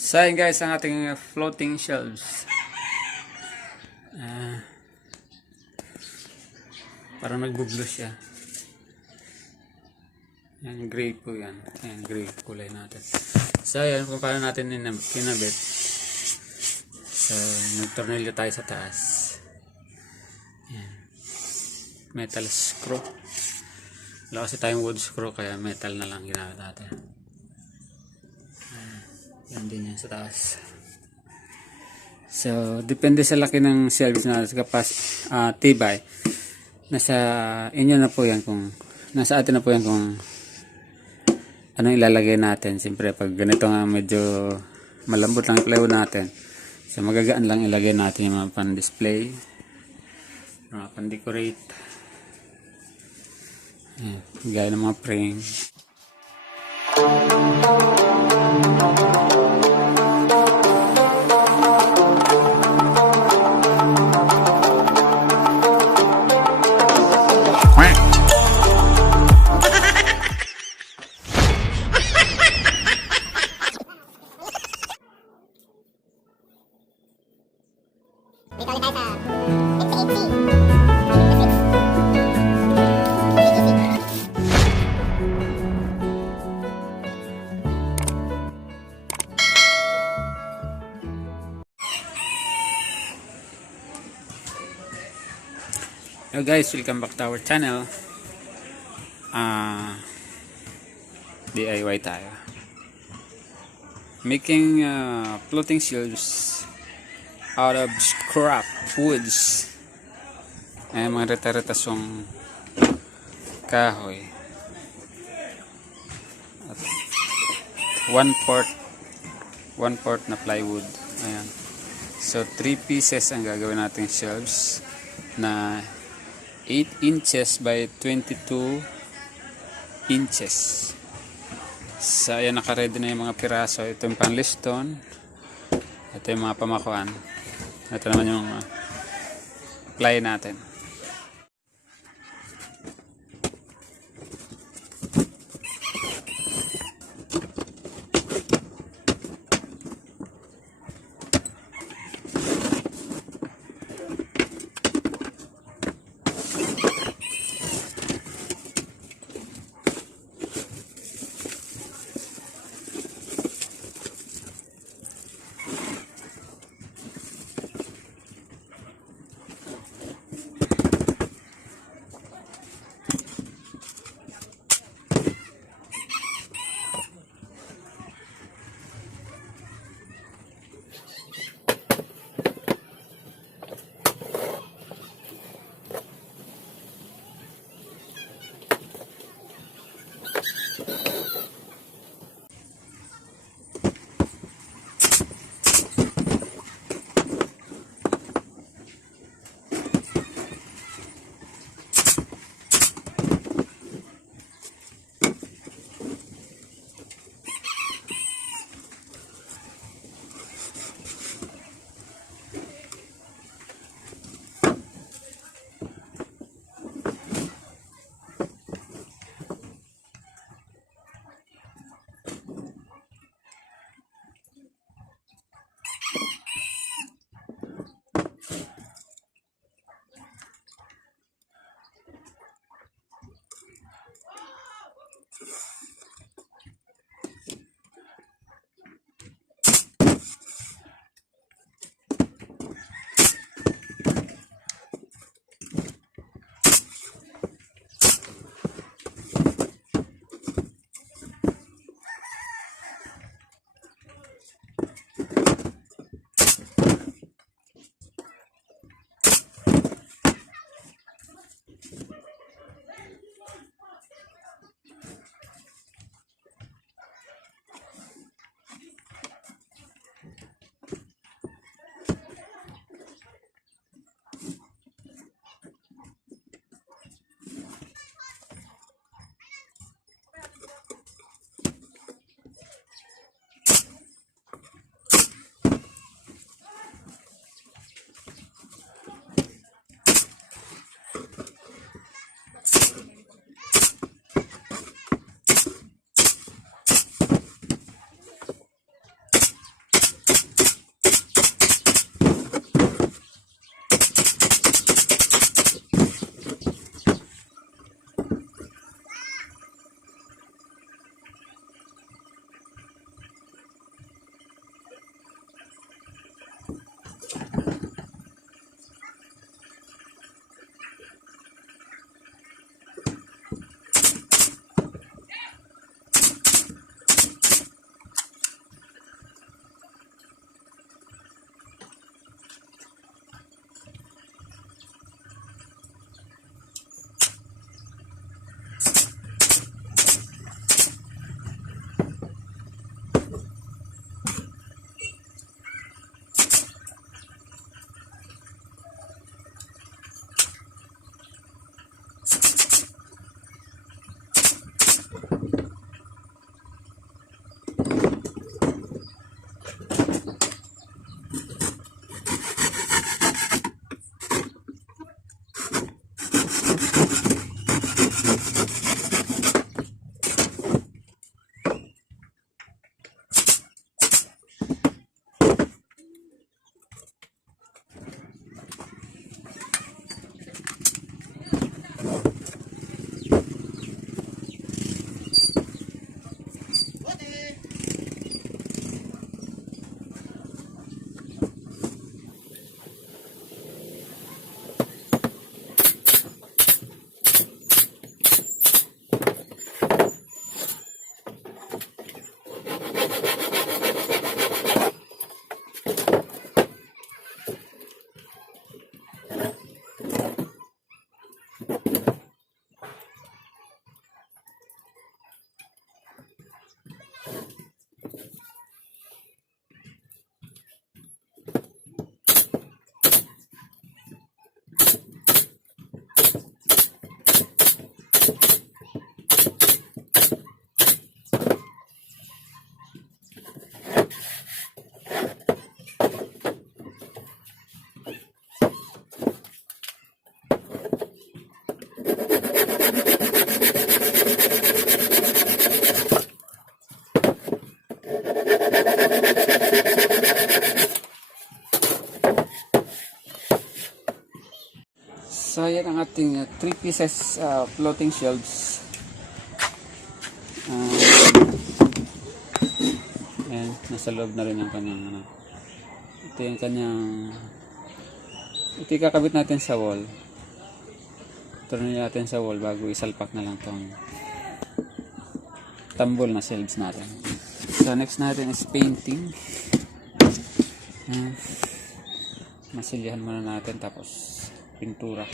So yun guys, ang ating floating shelves. Parang nagbublo siya. Yan, gray po yan. Yan, gray kulay natin. So yan, kung paano natin kinabit. So, nagtornilyo tayo sa taas. Yan. Metal screw. Wala kasi tayong wood screw, kaya metal na lang ginamit natin. Yan din yan sa taas. So, depende sa laki ng shelves na tibay. Nasa inyo na po yan kung nasa atin na po yan kung anong ilalagay natin. Siyempre, pag ganito nga medyo malambot lang plywood natin. So, magagaan lang ilagay natin yung mga pan-display, mga pan-decorate. Ayan, gaya ng mga frame. Hello guys, welcome back to our channel. DIY tayo. Making floating shelves out of scrap woods. Ay, mga retasong kahoy. At 1/4 na plywood. Ayan. So 3 pieces ang gagawin nating shelves na 8 inches by 22 inches. So, ayan, naka-ready na yung mga piraso. Ito yung pang liston. Ito yung mga pamakuan. Ito naman yung ply natin. ating 3 pieces floating shelves. Ayan, nasa loob na rin yung kanyang ano. Ito yung kanyang, ito yung kakabit natin sa wall. Turunin natin sa wall bago isalpak na lang tong tambol na shelves natin. So next natin is painting. Masilyahan muna natin, tapos pintura.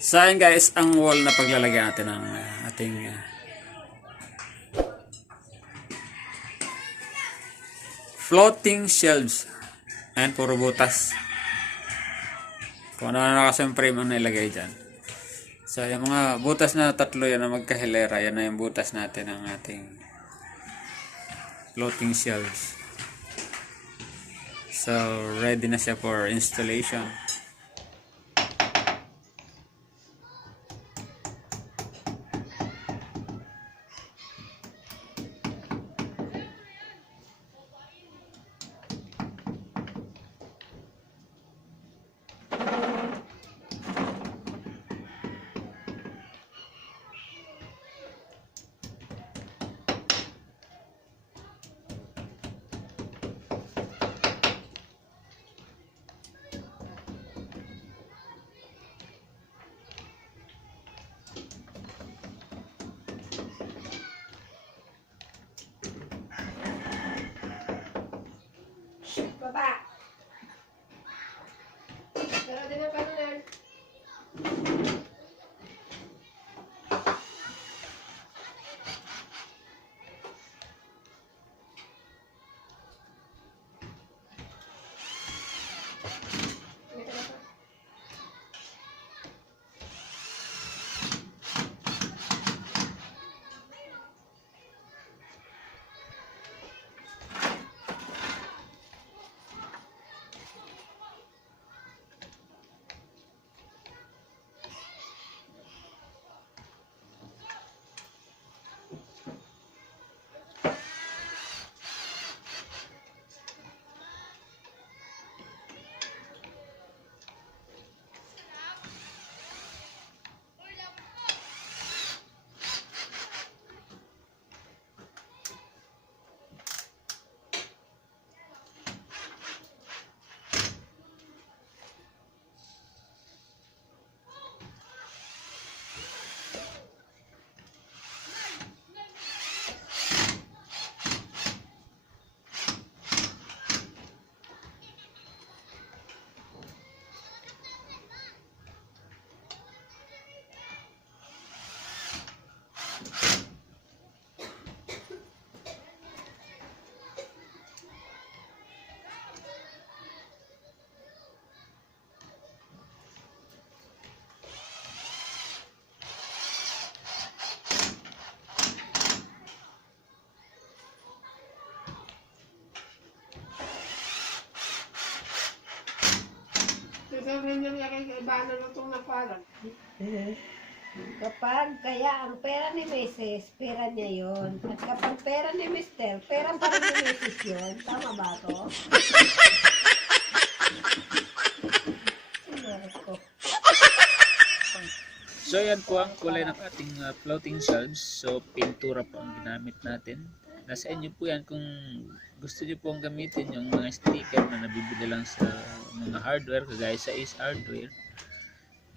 So ayun guys, ang wall na paglalagyan natin ng ating floating shelves. Ayan, puro butas. Kung ano na kasi yung frame ang nailagay dyan. So yung mga butas na tatlo yan na magkahilera, yan na yung butas natin ng ating floating shelves. So ready na siya for installation. Baba. Pero din ang kanunan. Sasabihin niya kay kaibahan na itong napalag. Kapag kaya ang pera ni Mrs., pera niya yun. At kapag pera ni Mr., pera pa rin ni Mrs. yun. Tama ba to? So yan po ang kulay ng ating floating shelves. So pintura po ang ginamit natin. Nasa inyo po yan kung gusto niyo pong gamitin yung mga sticker na nabibili lang sa mga hardware, kagaya sa Ace Hardware.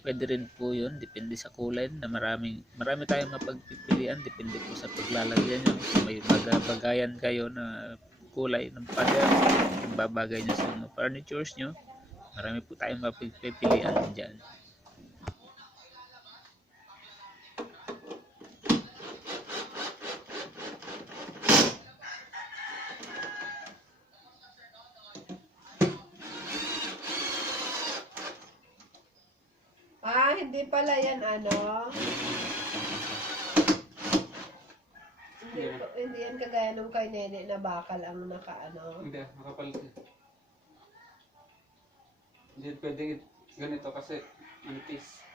Pwede rin po yun, depende sa kulay na marami tayong mapagpipilian, depende po sa paglalagyan nyo. Kung may bagayan kayo na kulay ng pader, yung babagay nyo sa mga furnitures nyo, marami po tayong mapagpipilian dyan. Hindi pala yan ano. Hindi yan kagaya nung kay Nene na bakal ang nakaano. Hindi, makapalit. Hindi pwede ganito kasi manipis.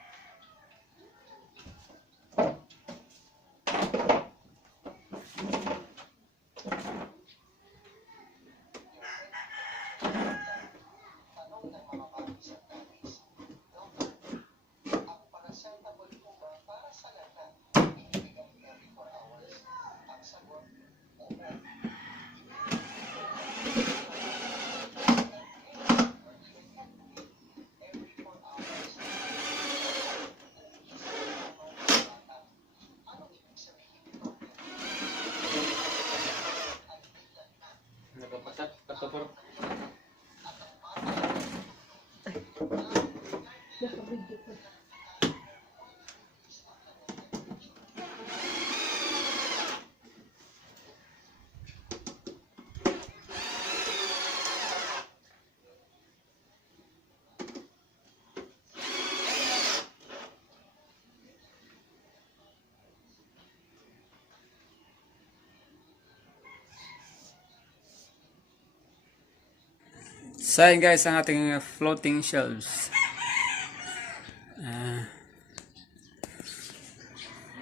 So ayan guys, ang ating floating shelves.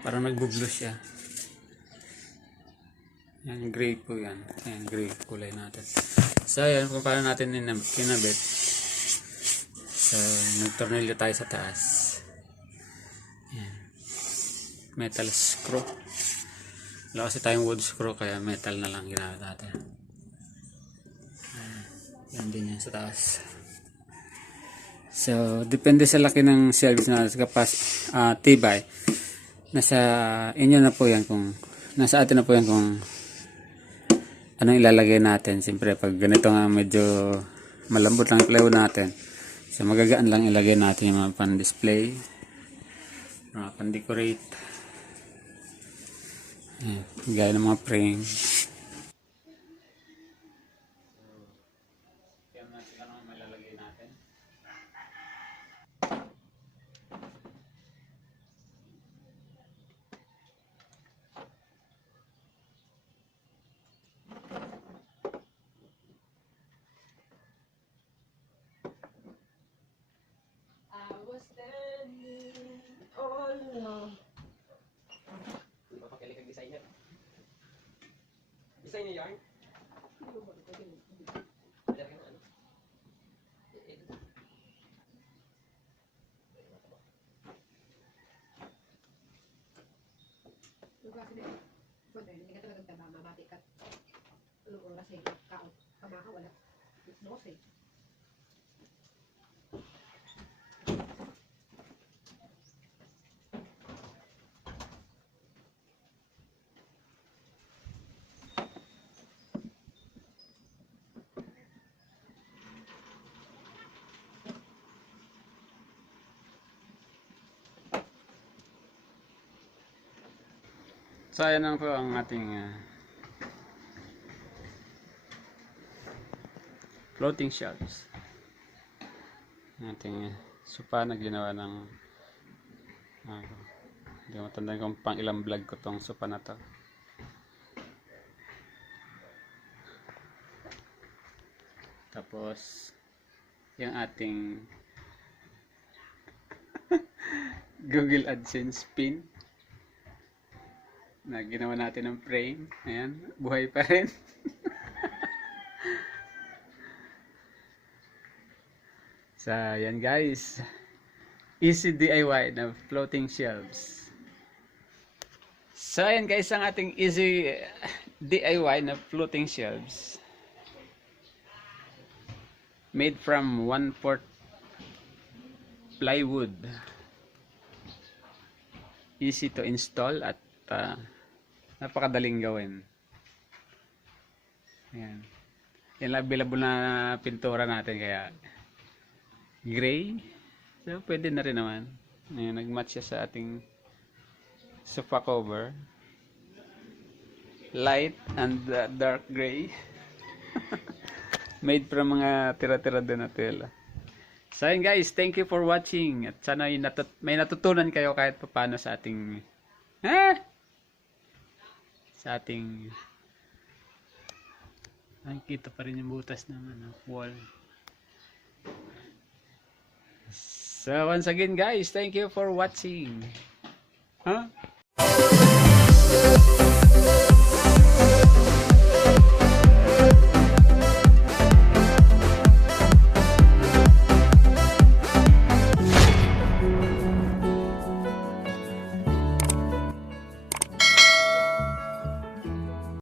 Parang nagbublo siya. Yan, gray po yan. Yan, gray kulay natin. So ayan, kung paano natin kinabit. So, nagtornilyo tayo sa taas. Yan. Metal screw. Wala kasi tayong wood screw, kaya metal na lang ginamit natin. Yan din yan sa taas. So, depende sa laki ng shelves na tibay. Nasa inyo na po yan kung nasa atin na po yan kung anong ilalagay natin. Siyempre, pag ganito nga medyo malambot lang yung plywood natin. So, magagaan lang ilagay natin yung mga pan-display, mga pan-decorate. Gaya ng mga frame. Design niya yarn? So ayan lang po ang ating floating shelves. Ating sofa na ginawa ng hindi ko matandaan kung pang ilang vlog ko tong sofa na to. Tapos yung ating Google AdSense pin na ginawa natin ng frame. Ayan, buhay pa rin. So, ayan guys. Easy DIY na floating shelves. So, ayan guys, ang ating easy DIY na floating shelves. Made from 1/4 plywood. Easy to install at napakadaling gawin. Ayan. Yan lang available na pintura natin, kaya gray. So pwede na rin naman. Ayan, nag-match siya sa ating sofa cover. Light and dark gray. Made from mga tira-tira din na tela. So yun guys, thank you for watching. At sana may natutunan kayo kahit paano sa ating kita pa rin yung butas ng wall. So once again guys, thank you for watching.